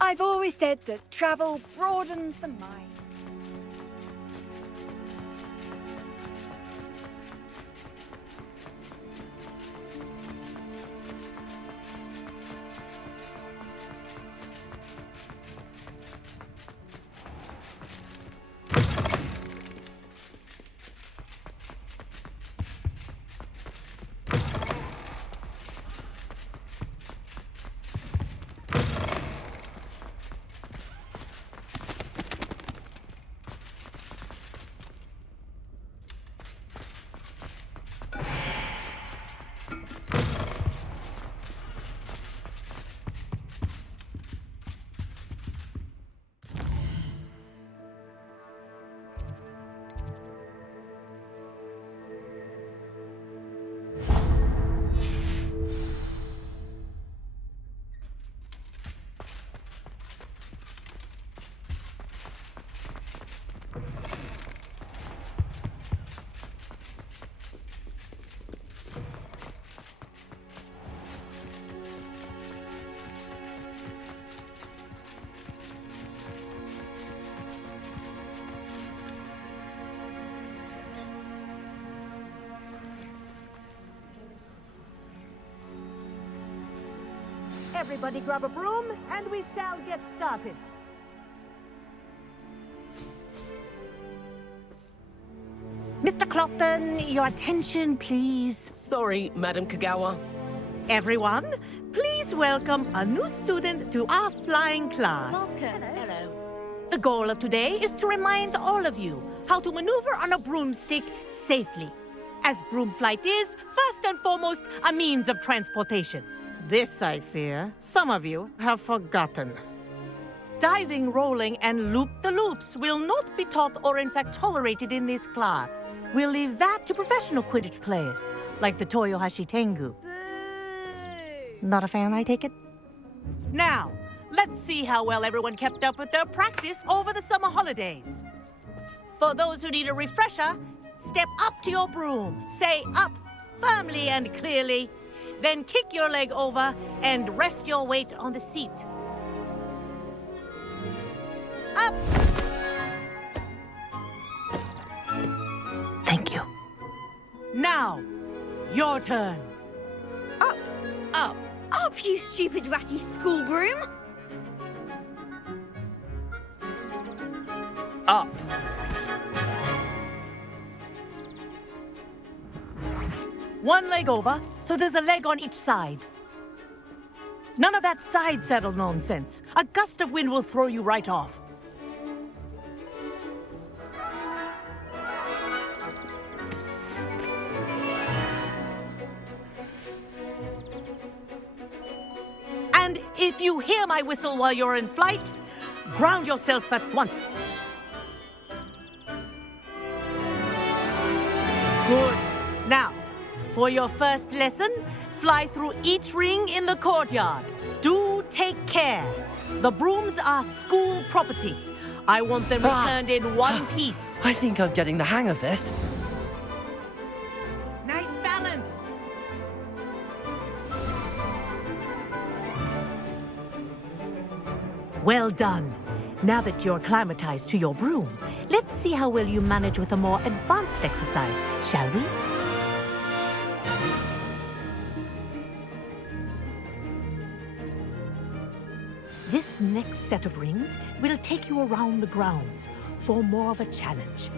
I've always said that travel broadens the mind. Everybody grab a broom, and we shall get started. Mr. Clopton, your attention, please. Sorry, Madam Kagawa. Everyone, please welcome a new student to our flying class. Hello. The goal of today is to remind all of you how to maneuver on a broomstick safely, as broom flight is, first and foremost, a means of transportation. This, I fear, some of you have forgotten. Diving, rolling, and loop-the-loops will not be taught or in fact tolerated in this class. We'll leave that to professional Quidditch players, like the Toyohashi Tengu. Not a fan, I take it? Now, let's see how well everyone kept up with their practice over the summer holidays. For those who need a refresher, step up to your broom, say up firmly and clearly, then kick your leg over and rest your weight on the seat. Up! Thank you. Now, your turn. Up. Up. Up, you stupid ratty school broom. Up. One leg over, so there's a leg on each side. None of that side saddle nonsense. A gust of wind will throw you right off. And if you hear my whistle while you're in flight, ground yourself at once. Good. Now, for your first lesson, fly through each ring in the courtyard. Do take care. The brooms are school property. I want them returned in one piece. I think I'm getting the hang of this. Nice balance. Well done. Now that you're acclimatized to your broom, let's see how well you manage with a more advanced exercise, shall we? This next set of rings will take you around the grounds for more of a challenge.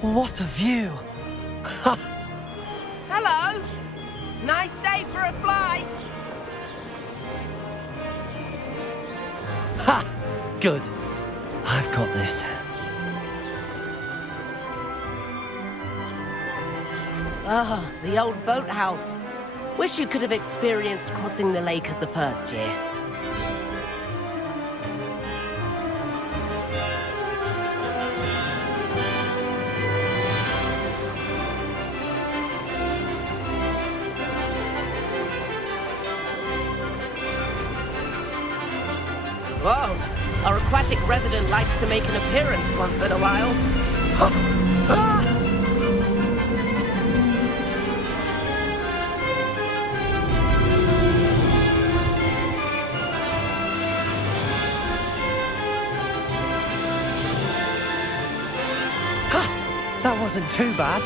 What a view! Hello! Nice day for a flight! Ha! Good. I've got this. Ah, the old boathouse. Wish you could have experienced crossing the lake as a first year. Whoa, our aquatic resident likes to make an appearance once in a while. That wasn't too bad.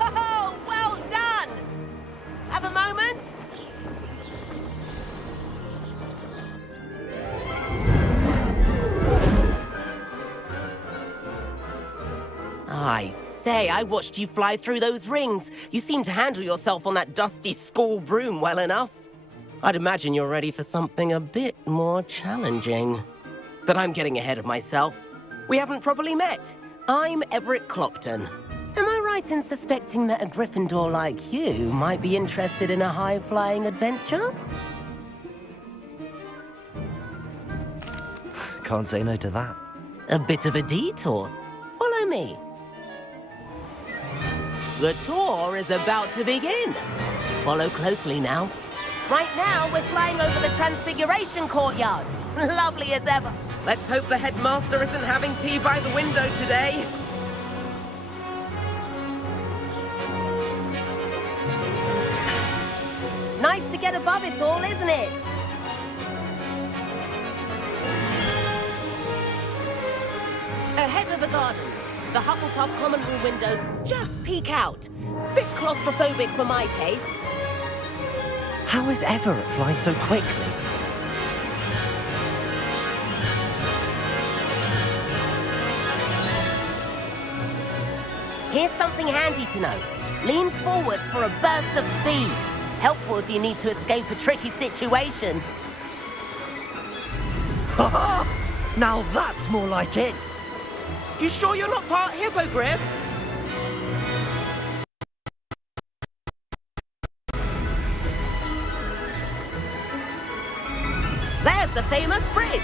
Oh, well done! Have a moment? I say, I watched you fly through those rings. You seem to handle yourself on that dusty school broom well enough. I'd imagine you're ready for something a bit more challenging. But I'm getting ahead of myself. We haven't properly met. I'm Everett Clopton. Am I right in suspecting that a Gryffindor like you might be interested in a high-flying adventure? Can't say no to that. A bit of a detour. Follow me. The tour is about to begin. Follow closely now. Right now, we're flying over the Transfiguration Courtyard. Lovely as ever. Let's hope the headmaster isn't having tea by the window today. Nice to get above it all, isn't it? Ahead of the gardens, the Hufflepuff common room windows just peek out. Bit claustrophobic for my taste. How is Everett flying so quickly? Here's something handy to know. Lean forward for a burst of speed. Helpful if you need to escape a tricky situation. Now that's more like it. You sure you're not part Hippogriff? There's the famous bridge.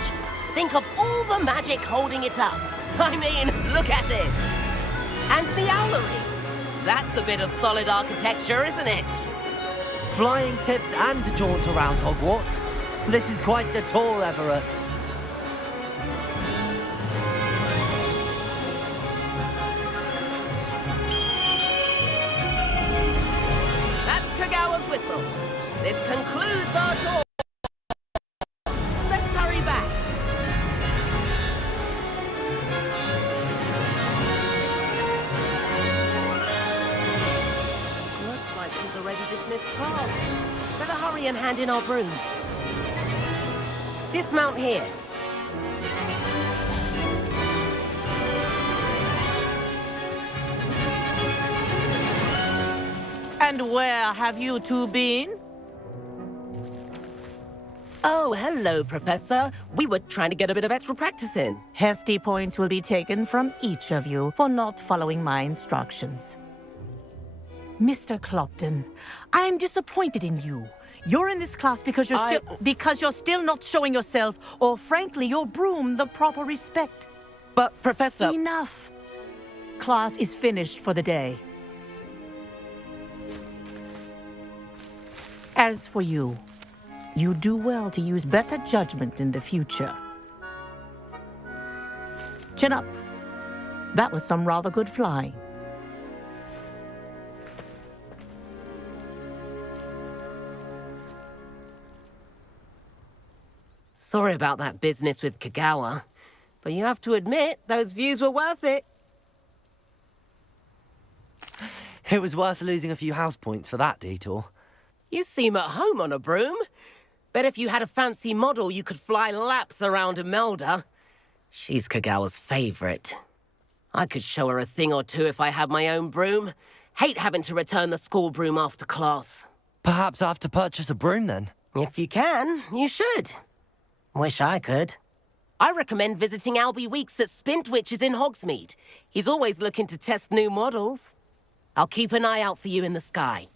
Think of all the magic holding it up. I mean, look at it. And the owlery. That's a bit of solid architecture, isn't it? Flying tips and a jaunt around Hogwarts. This is quite the tour, Everett. That's Kagawa's whistle. This concludes our tour. Let's hurry back. Looks like we've already dismissed class. Better hurry and hand in our brooms. Dismount here. And where have you two been? Oh, hello, Professor. We were trying to get a bit of extra practice in. Hefty points will be taken from each of you for not following my instructions. Mr. Clopton, I'm disappointed in you. You're in this class because you're still not showing yourself, or frankly, your broom the proper respect. But, Professor... Enough. Class is finished for the day. As for you, you do well to use better judgment in the future. Chin up. That was some rather good flying. Sorry about that business with Kagawa, but you have to admit, those views were worth it. It was worth losing a few house points for that detour. You seem at home on a broom. Bet if you had a fancy model, you could fly laps around Imelda. She's Kagawa's favorite. I could show her a thing or two if I had my own broom. Hate having to return the school broom after class. Perhaps I have to purchase a broom then. If you can, you should. Wish I could. I recommend visiting Albie Weeks at Spintwitches in Hogsmeade. He's always looking to test new models. I'll keep an eye out for you in the sky.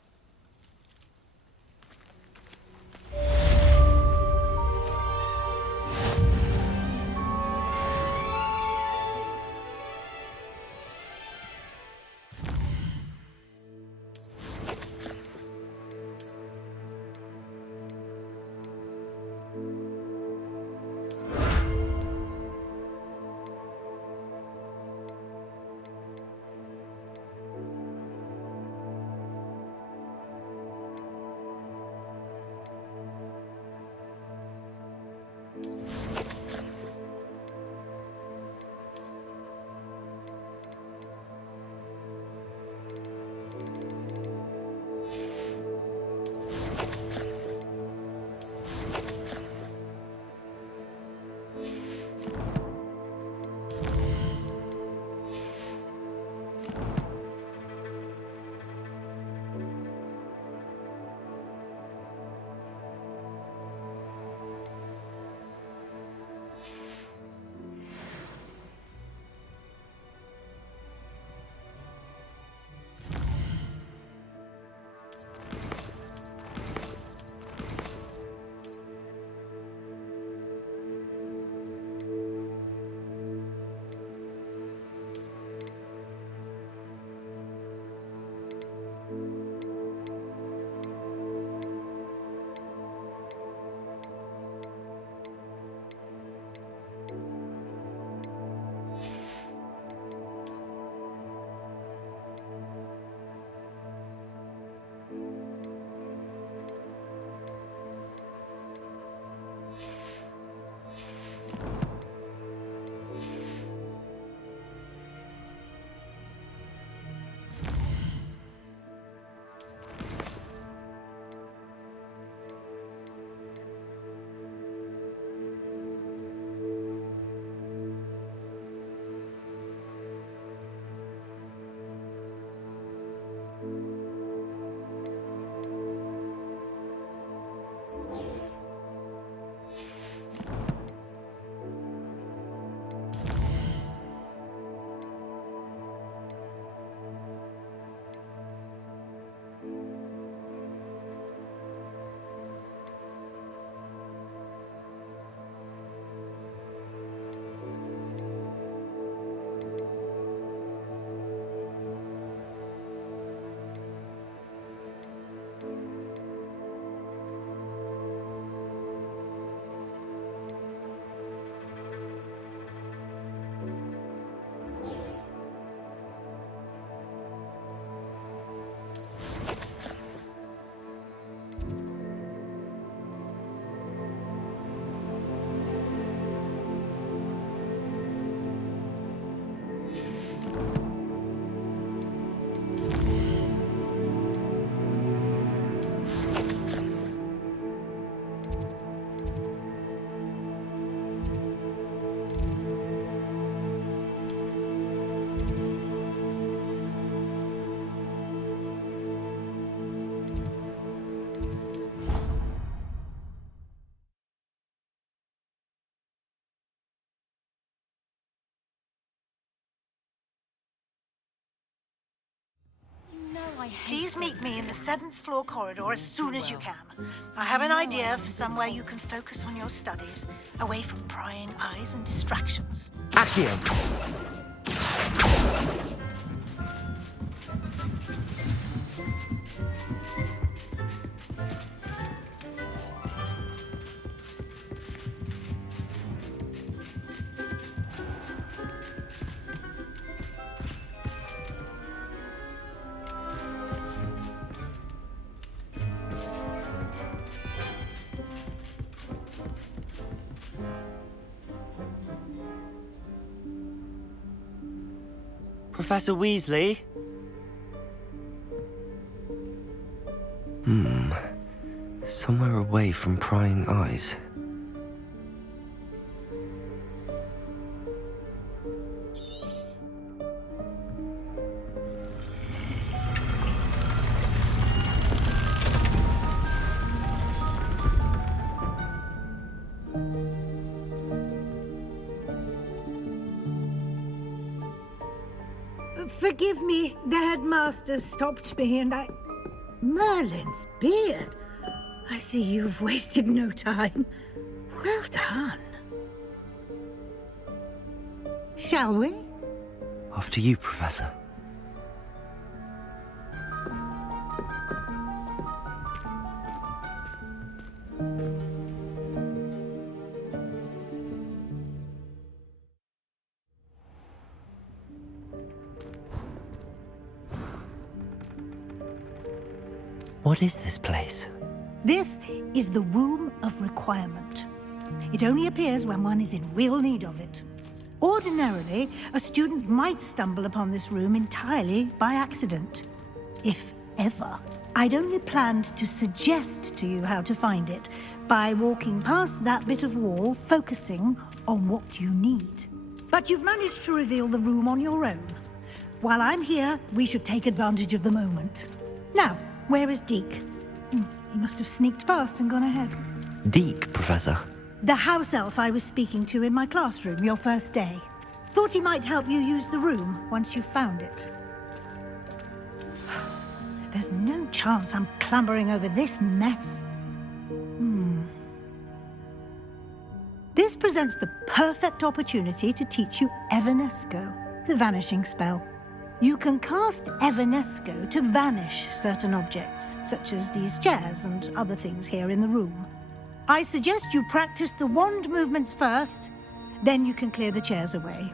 Please meet me in the 7th floor corridor as soon as you can. I have an idea for somewhere you can focus on your studies, away from prying eyes and distractions. Accio. Professor Weasley? Somewhere away from prying eyes. Forgive me, the headmaster stopped me and I... Merlin's beard. I see you've wasted no time. Well done. Shall we? After you, Professor. What is this place? This is the Room of Requirement. It only appears when one is in real need of it. Ordinarily, a student might stumble upon this room entirely by accident. If ever. I'd only planned to suggest to you how to find it by walking past that bit of wall, focusing on what you need. But you've managed to reveal the room on your own. While I'm here, we should take advantage of the moment. Now, where is Deke? He must have sneaked past and gone ahead. Deke, Professor. The house elf I was speaking to in my classroom your first day. Thought he might help you use the room once you found it. There's no chance I'm clambering over this mess. This presents the perfect opportunity to teach you Evanesco, the vanishing spell. You can cast Evanesco to vanish certain objects, such as these chairs and other things here in the room. I suggest you practice the wand movements first, then you can clear the chairs away.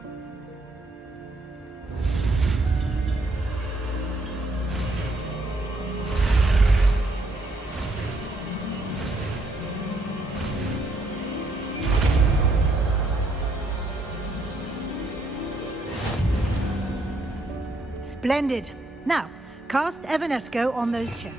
Splendid. Now, cast Evanesco on those chairs.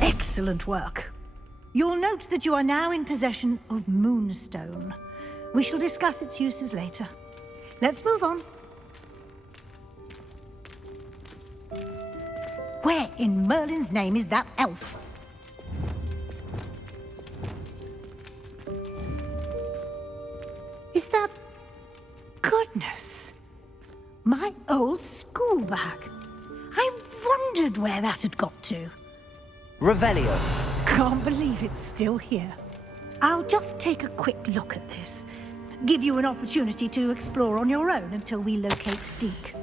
Excellent work. You'll note that you are now in possession of Moonstone. We shall discuss its uses later. Let's move on. Where in Merlin's name is that elf? Is that... Goodness! My old school bag. I wondered where that had got to. Revelio. Can't believe it's still here. I'll just take a quick look at this. Give you an opportunity to explore on your own until we locate Deke.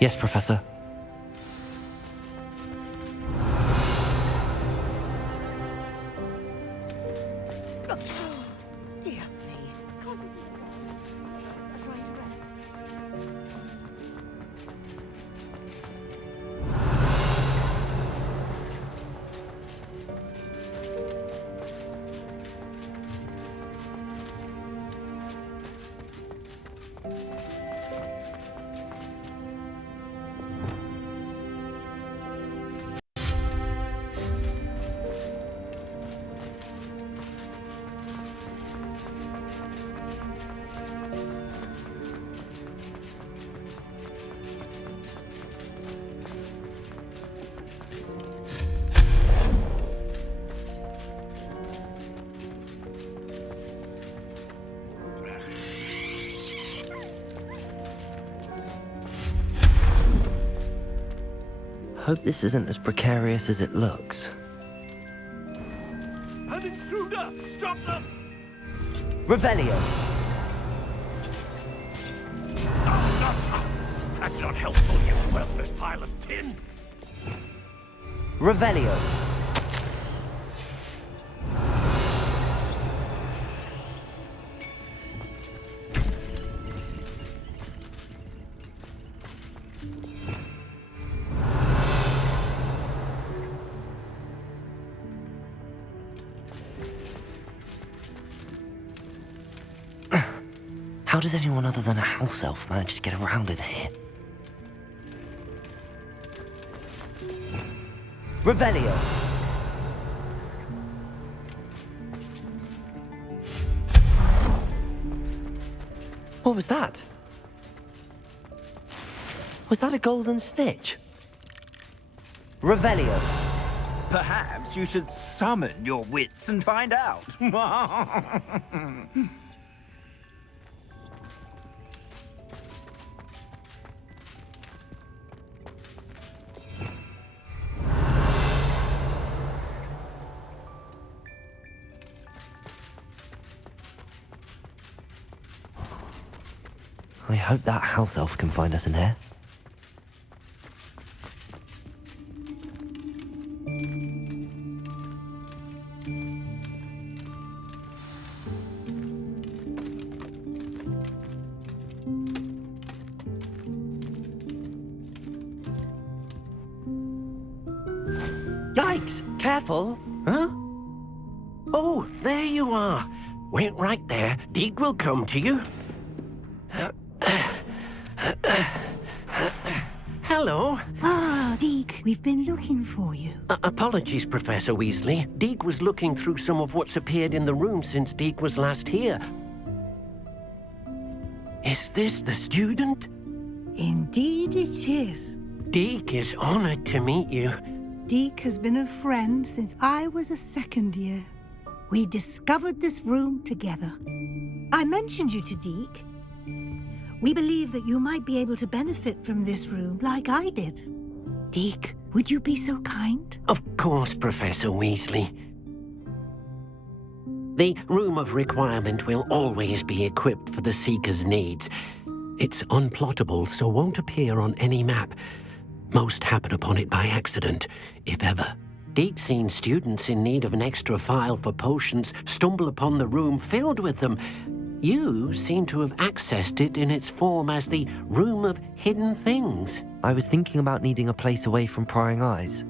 Yes, Professor. Dear me. Can't believe it. Trying to rest. Hope this isn't as precarious as it looks. An intruder! Stop them! Revelio. That's not helpful, you worthless pile of tin! Revelio. How does anyone other than a house elf manage to get around in here? Revelio. What was that? Was that a golden snitch? Revelio. Perhaps you should summon your wits and find out. I hope that house elf can find us in here. Yikes! Careful! Huh? Oh, there you are. Wait right there. Deek will come to you. Hello. Ah, Deek, we've been looking for you. Apologies, Professor Weasley. Deek was looking through some of what's appeared in the room since Deek was last here. Is this the student? Indeed it is. Deek is honored to meet you. Deek has been a friend since I was a second year. We discovered this room together. I mentioned you to Deek. We believe that you might be able to benefit from this room like I did. Deek, would you be so kind? Of course, Professor Weasley. The Room of Requirement will always be equipped for the Seeker's needs. It's unplottable, so won't appear on any map. Most happen upon it by accident, if ever. Deek's seen students in need of an extra file for potions stumble upon the room filled with them. You seem to have accessed it in its form as the Room of Hidden Things. I was thinking about needing a place away from prying eyes.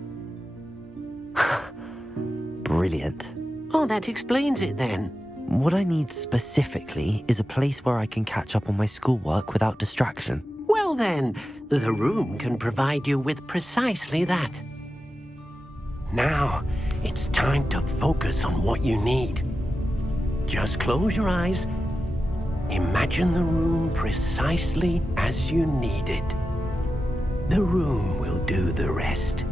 Brilliant. Oh, that explains it then. What I need specifically is a place where I can catch up on my schoolwork without distraction. Well then, the room can provide you with precisely that. Now, it's time to focus on what you need. Just close your eyes. Imagine the room precisely as you need it. The room will do the rest.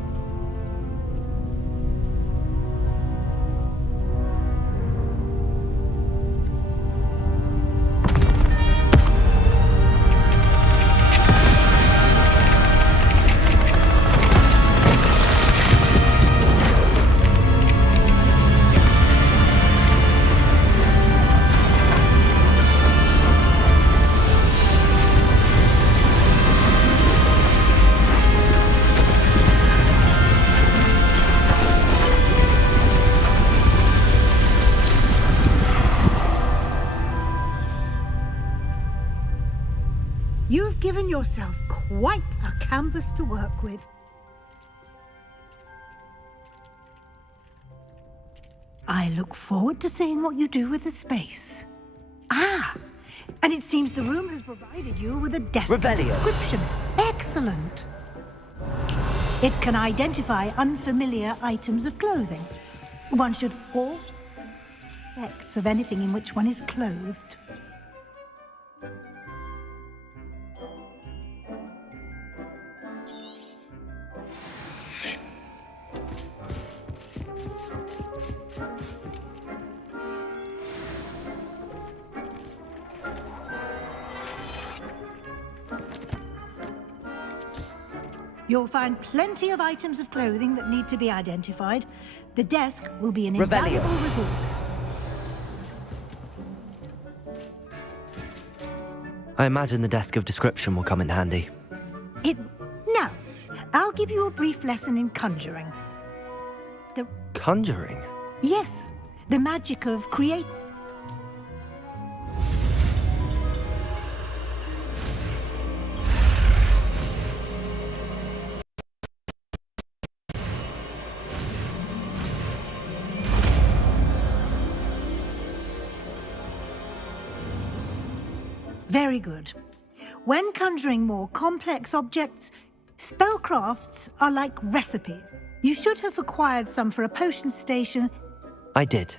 You've given yourself quite a canvas to work with. I look forward to seeing what you do with the space. Ah, and it seems the room has provided you with a desk Revelio. description. Excellent. It can identify unfamiliar items of clothing. One should all effects of anything in which one is clothed. You'll find plenty of items of clothing that need to be identified. The desk will be an Revelio. invaluable resource. I imagine the desk of description will come in handy. Now, I'll give you a brief lesson in conjuring. Conjuring? Yes, the magic of create. Very good. When conjuring more complex objects, spellcrafts are like recipes. You should have acquired some for a potion station. I did.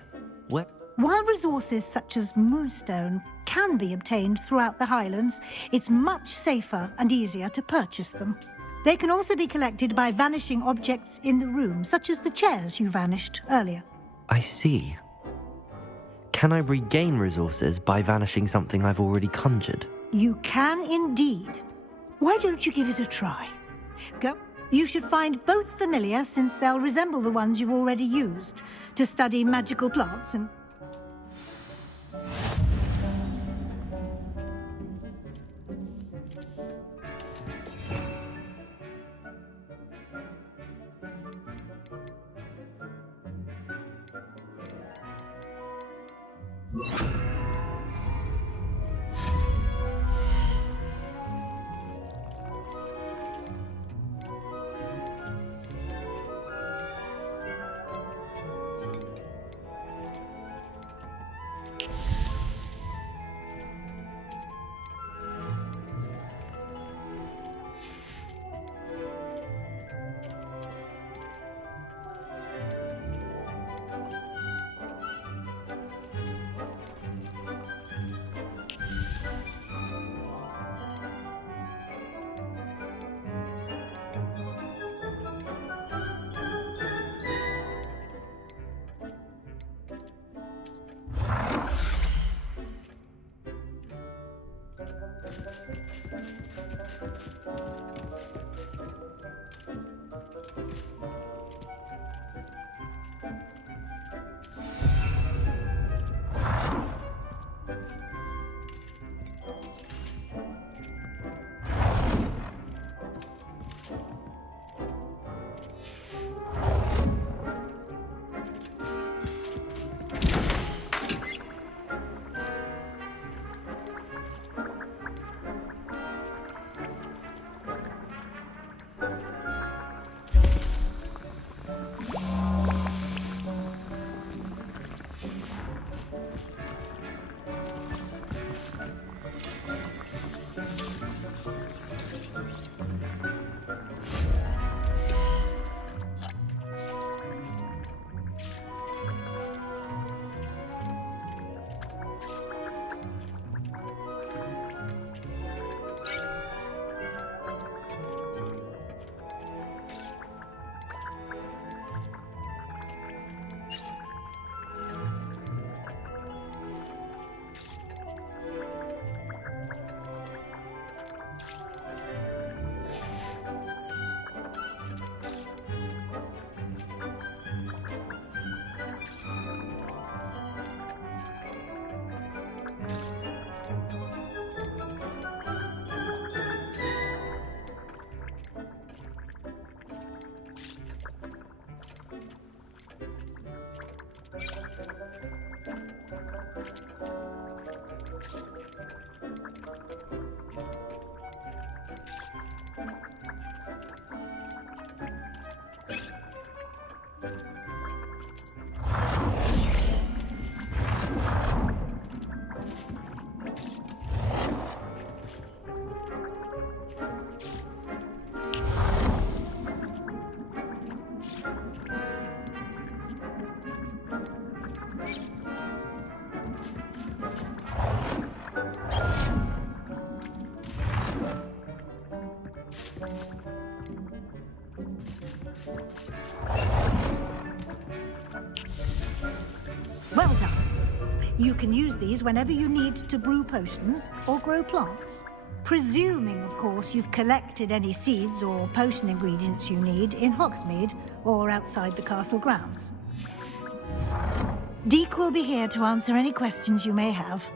What? While resources such as moonstone can be obtained throughout the Highlands, it's much safer and easier to purchase them. They can also be collected by vanishing objects in the room, such as the chairs you vanished earlier. I see. Can I regain resources by vanishing something I've already conjured? You can indeed. Why don't you give it a try? Go. You should find both familiar, since they'll resemble the ones you've already used to study magical plants and... Well done. You can use these whenever you need to brew potions or grow plants. Presuming, of course, you've collected any seeds or potion ingredients you need in Hogsmeade or outside the castle grounds. Deke will be here to answer any questions you may have.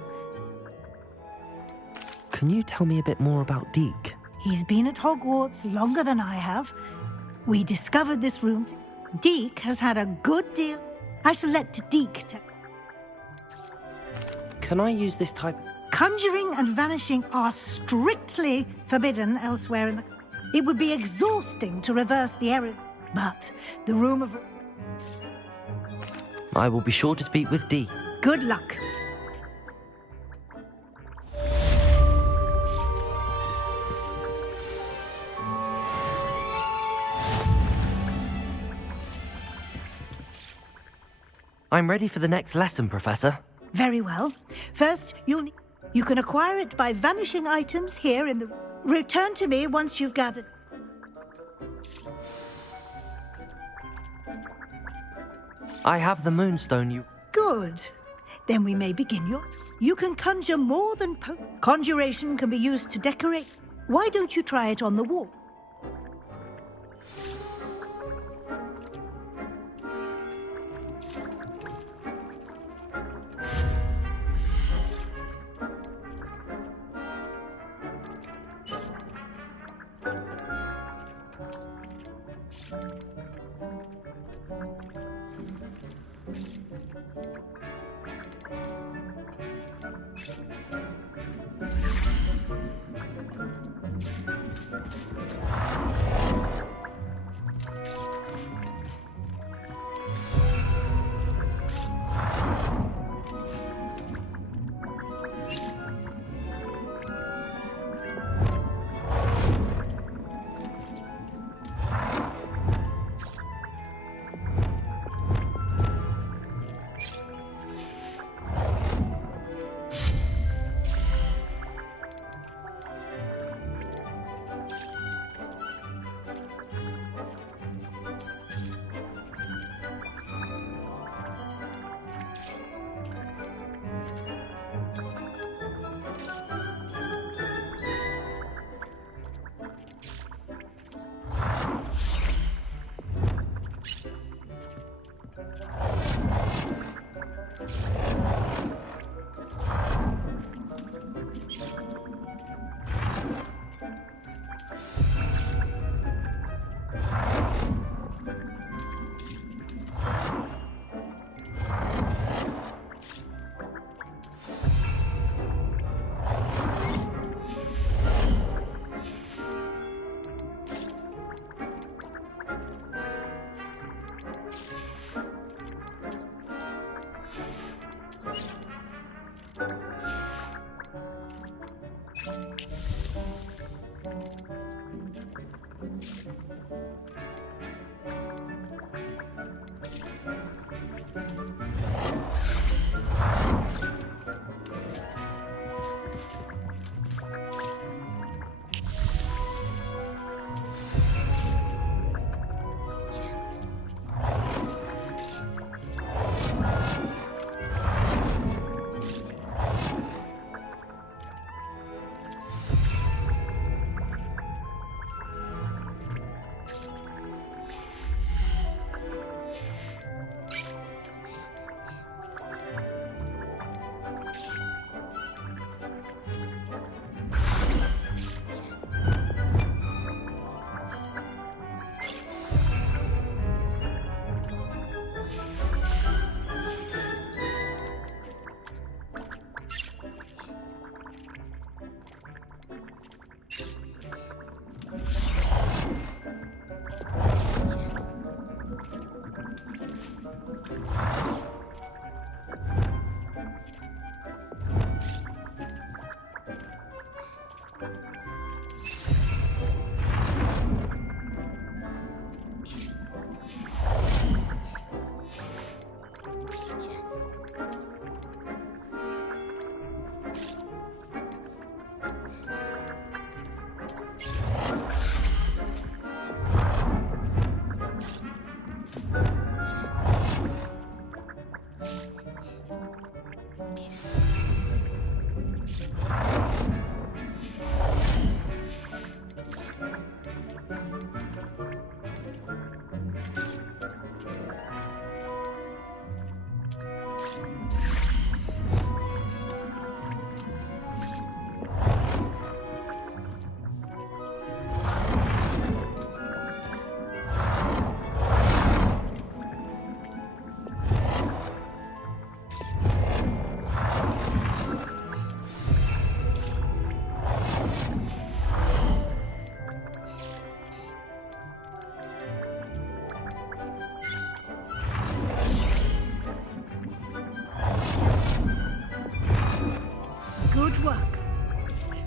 Can you tell me a bit more about Deke? He's been at Hogwarts longer than I have. We discovered this room. Deke has had a good deal. I shall let Deke tell. Can I use this type? Conjuring and vanishing are strictly forbidden elsewhere in the... It would be exhausting to reverse the error, but the room of... I will be sure to speak with Dee. Good luck. I'm ready for the next lesson, Professor. Very well. First, you can acquire it by vanishing items here in the... Return to me once you've gathered... I have the moonstone you... Good. Then we may begin your... You can conjure more than... Conjuration can be used to decorate. Why don't you try it on the wall?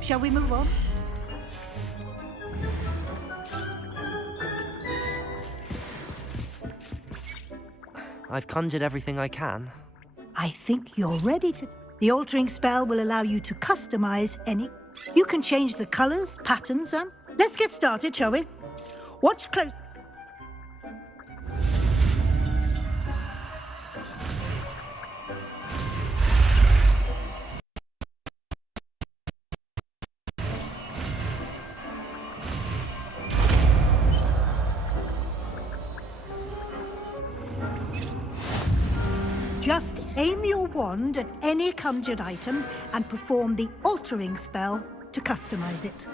Shall we move on? I've conjured everything I can. I think you're ready to... The altering spell will allow you to customize any... You can change the colors, patterns, and... Let's get started, shall we? Watch close... Just aim your wand at any conjured item and perform the altering spell to customize it.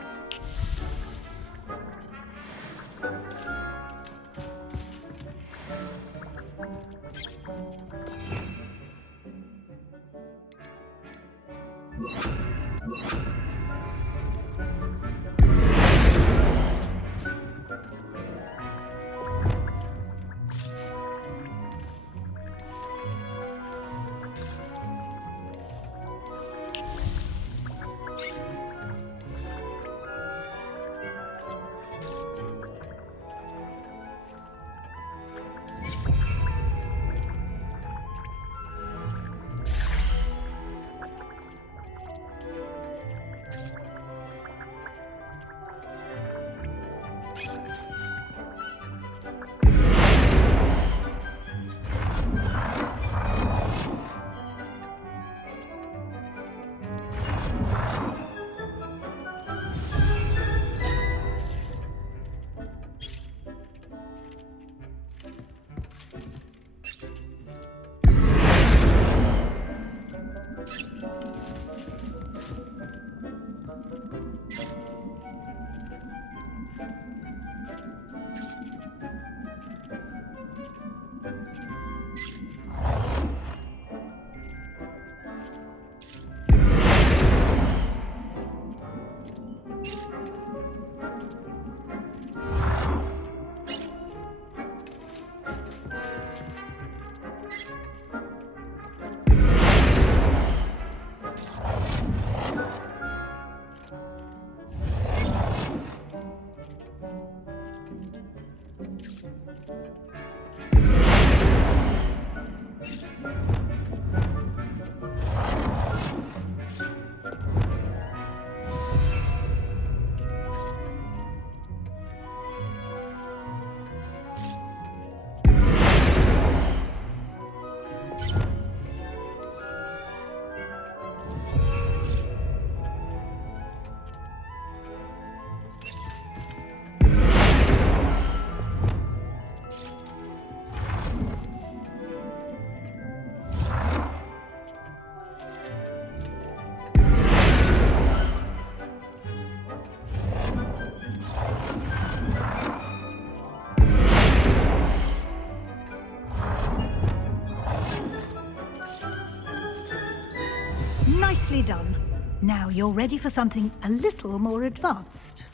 Nicely done. Now you're ready for something a little more advanced.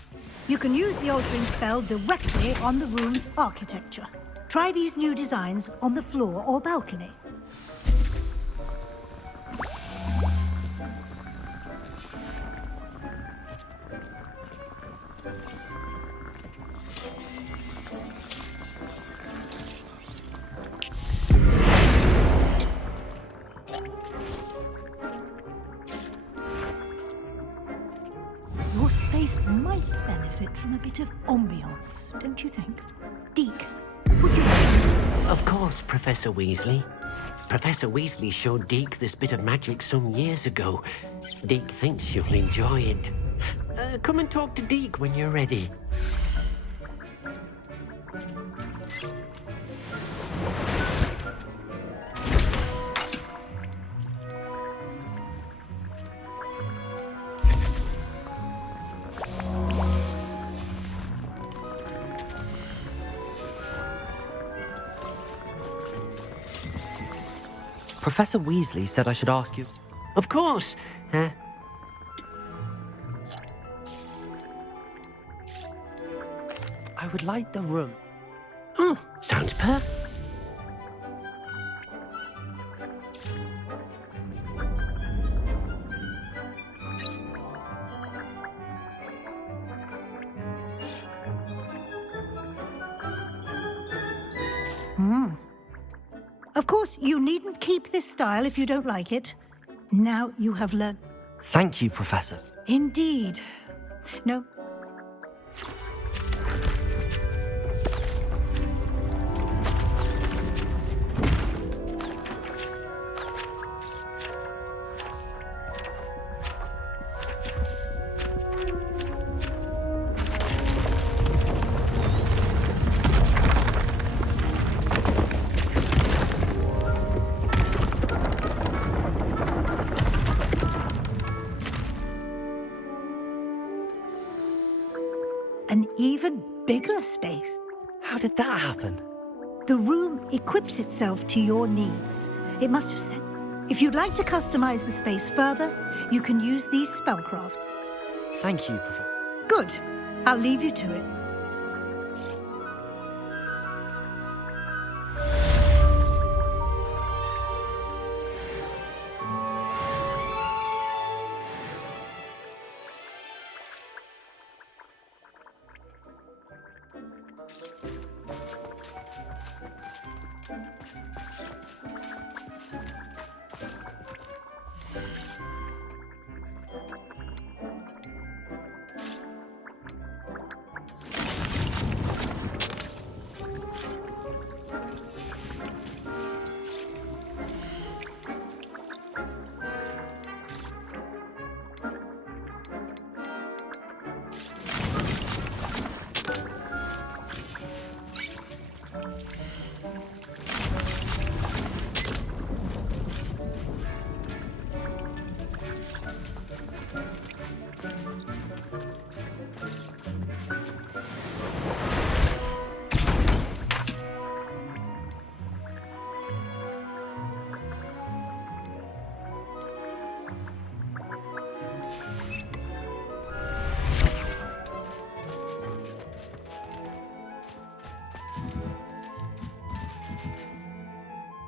You can use the altering spell directly on the room's architecture. Try these new designs on the floor or balcony. Your space might benefit from a bit of ambiance, don't you think? Deke, would you... Of course, Professor Weasley. Professor Weasley showed Deke this bit of magic some years ago. Deke thinks you'll enjoy it. Come and talk to Deke when you're ready. Professor Weasley said I should ask you... Of course. I would like the room. Oh, sounds perfect. Of course, you needn't keep this style if you don't like it. Now you have learned. Thank you, Professor. Indeed. No. An even bigger space. How did that happen? The room equips itself to your needs. It must have said. If you'd like to customize the space further, you can use these spellcrafts. Thank you, Professor. Good. I'll leave you to it.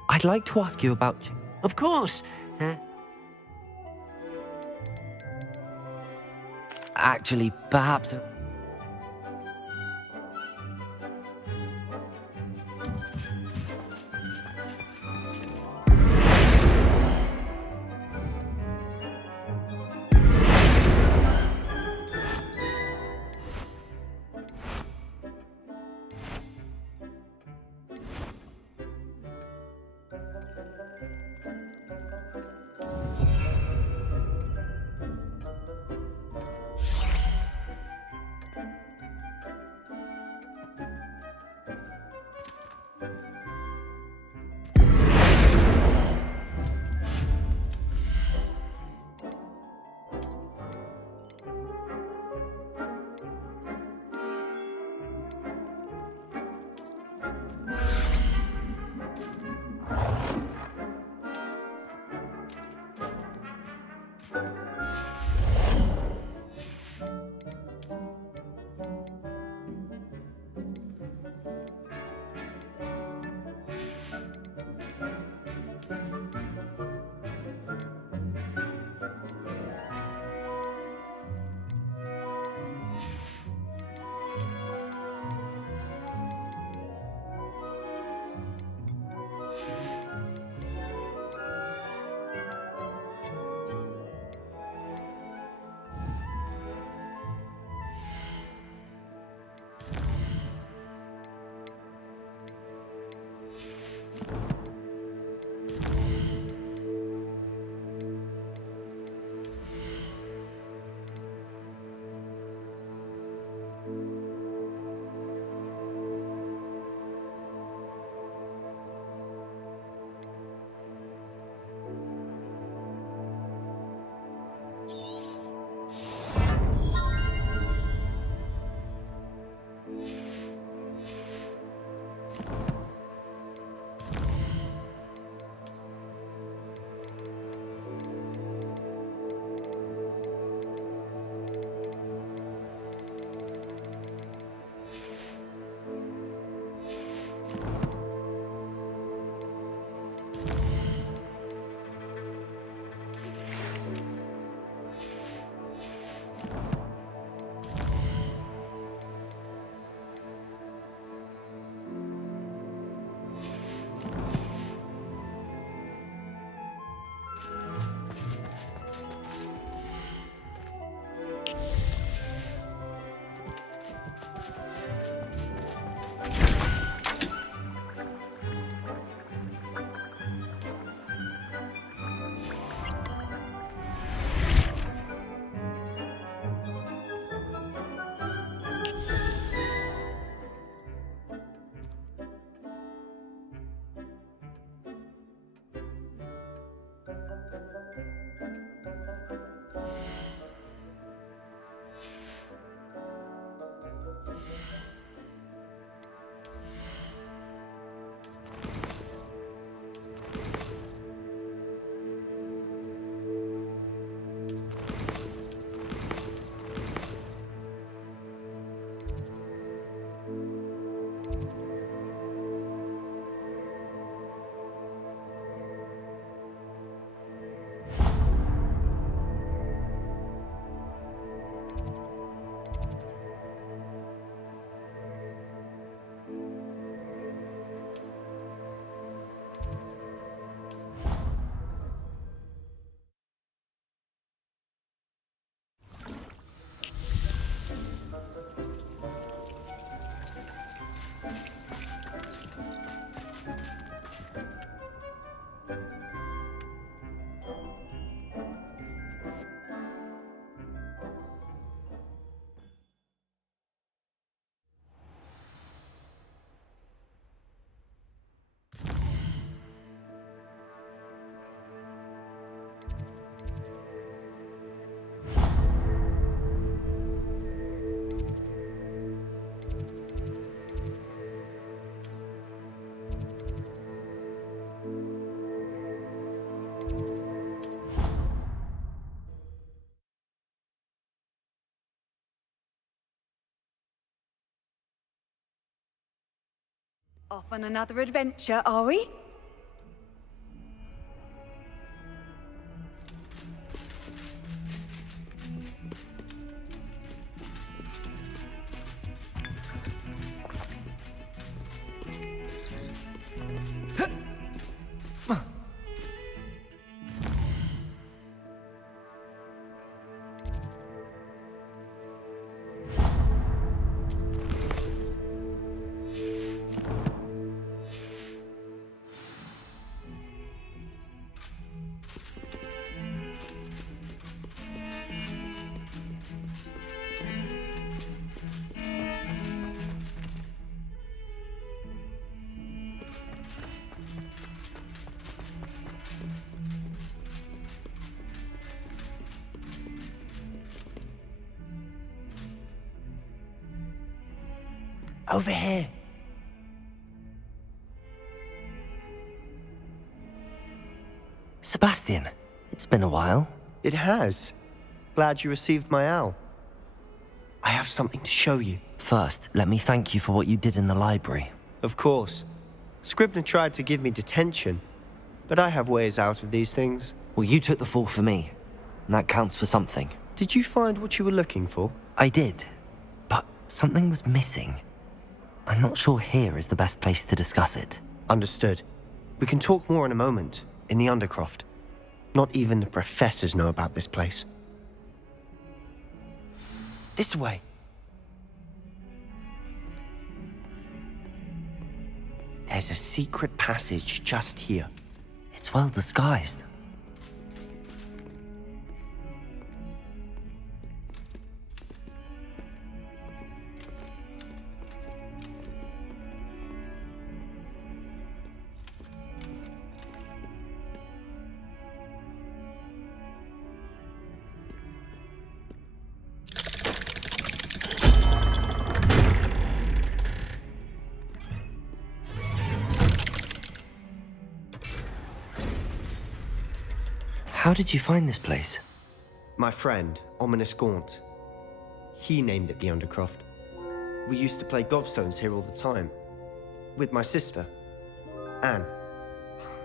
I'd like to ask you about... Of course. Actually, perhaps... Off on another adventure, are we? Over here. Sebastian, it's been a while. It has. Glad you received my owl. I have something to show you. First, let me thank you for what you did in the library. Of course. Scribner tried to give me detention, but I have ways out of these things. Well, you took the fall for me, and that counts for something. Did you find what you were looking for? I did, but something was missing. I'm not sure here is the best place to discuss it. Understood. We can talk more in a moment, in the Undercroft. Not even the professors know about this place. This way. There's a secret passage just here. It's well disguised. How did you find this place? My friend, Ominous Gaunt. He named it the Undercroft. We used to play gobstones here all the time. With my sister, Anne.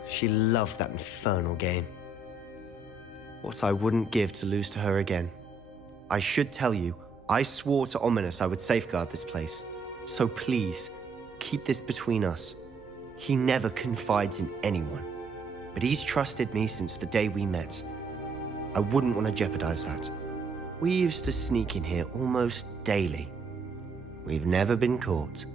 She loved that infernal game. What I wouldn't give to lose to her again. I should tell you, I swore to Ominous I would safeguard this place. So please, keep this between us. He never confides in anyone. But he's trusted me since the day we met. I wouldn't want to jeopardize that. We used to sneak in here almost daily. We've never been caught.